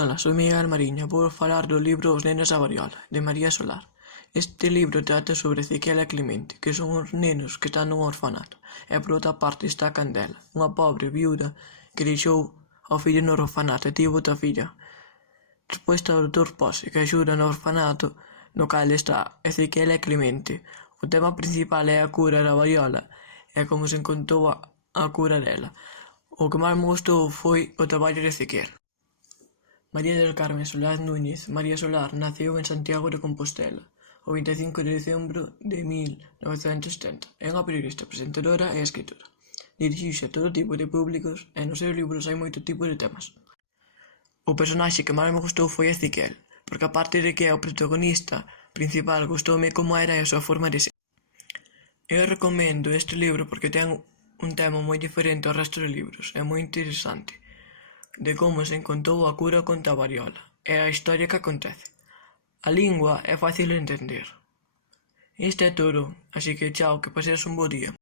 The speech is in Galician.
Ola, soy Miguel Mariña, vou falar do libro Os nenos da variola, de María Solar. Este libro trata sobre Ezequiel e Clemente, que son uns nenos que están nun orfanato, e por outra parte está Candela, unha pobre viúda que deixou ao fillo no orfanato e tivo outra filla. Despois está o Dr. Pose, que axuda no orfanato no cal está Ezequiel e Clemente. O tema principal é a cura da variola e como se encontrou a cura dela. O que máis me gustou foi o traballo de Ezequiel. María del Carmen Solaz Núñez María Solar naceu en Santiago de Compostela o 25 de decembro de 1970. É unha periodista, presentadora e escritora. Dirixiuse a todo tipo de públicos e nos seus libros hai moito tipo de temas. O personaxe que máis me gustou foi Ezequiel, porque aparte de que é o protagonista principal, gustoume como era a súa forma de ser. Eu recomendo este libro porque ten un tema moi diferente ao resto de libros, é moi interesante, de como se encontrou a cura contra a variola e a historia que acontece. A lingua é fácil de entender. Isto é todo, así que chao, que pases un bo día.